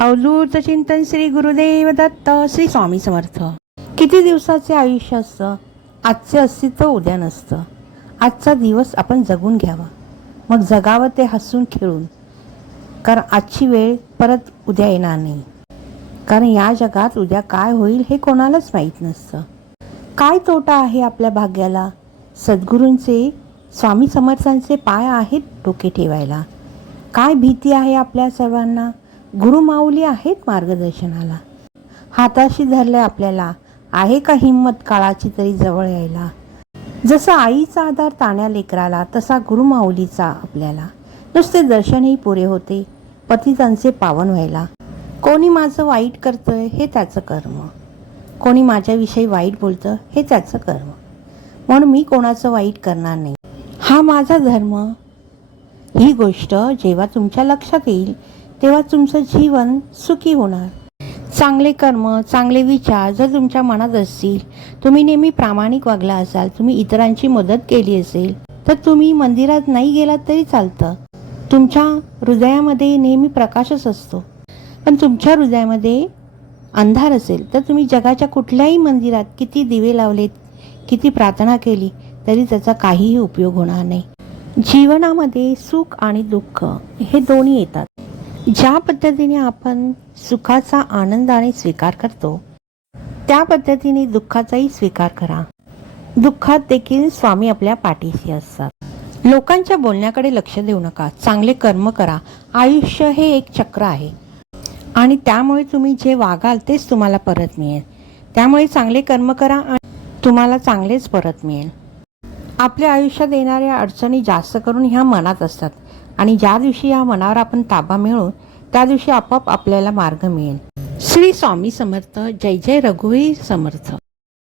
अवधूत चिंतन श्री गुरुदेव दत्त श्री स्वामी समर्थ. किती दिवसाचे आयुष्य असतं? आजचे अस्तित्व उद्या नसतं. आजचा दिवस आपण जगून घ्यावा. मग जगावं ते हसून खेळून. कारण आजची वेळ परत उद्या येणार नाही. कारण या जगात उद्या काय होईल हे कोणालाच माहीत नसतं. काय तोटा आहे आपल्या भाग्याला? सद्गुरूंचे स्वामी समर्थांचे पाय आहेत डोके ठेवायला. काय भीती आहे आपल्या सर्वांना? गुरुमाऊली आहेत मार्गदर्शनाला. हाताशी धरले आपल्याला. आहे का हिंमत काळाची तरी जवळ यायला? जसा आईचा आधार ताण्या लेकराला तसा गुरुमाऊलीचा आपल्याला. नुसते दर्शनही पुरे होते. पतितांचे पावन व्हायला. कोणी माझं वाईट करतंय हे त्याचं कर्म. कोणी माझ्याविषयी वाईट बोलतं हे त्याचं कर्म. म्हणून मी कोणाचं वाईट करणार नाही. हा माझा धर्म. ही गोष्ट जेव्हा तुमच्या लक्षात येईल तेव्हा तुमचं जीवन सुखी होणार. चांगले कर्म चांगले विचार जर तुमच्या मनात असतील तुम्ही नेहमी प्रामाणिक वागला असाल तुम्ही इतरांची मदत केली असेल तर तुम्ही मंदिरात नाही गेलात तरी चालतं. तुमच्या हृदयामध्ये नेहमी प्रकाशच असतो. पण तुमच्या हृदयामध्ये अंधार असेल तर तुम्ही जगाच्या कुठल्याही मंदिरात किती दिवे लावलेत किती प्रार्थना केली तरी त्याचा काहीही उपयोग होणार नाही. जीवनामध्ये सुख आणि दुःख हे दोन्ही येतात. ज्या पद्धतीने आपण सुखाचा आनंदाने स्वीकार करतो त्या पद्धतीने दुःखाचाही स्वीकार करा. दुःखात देखील स्वामी आपल्या पाठीशी असतात. लोकांच्या बोलण्याकडे लक्ष देऊ नका. चांगले कर्म करा. आयुष्य हे एक चक्र आहे. आणि त्यामुळे तुम्ही जे वागाल तेच तुम्हाला परत मिळेल. त्यामुळे चांगले कर्म करा आणि तुम्हाला चांगलेच परत मिळेल. आपल्या आयुष्यात येणाऱ्या अडचणी जास्त करून ह्या मनात असतात. आणि ज्या दिवशी या मनावर आपण ताबा मिळून त्या दिवशी आपोआप आपल्याला मार्ग मिळेल. श्री स्वामी समर्थ जय जय रघुवीर समर्थ.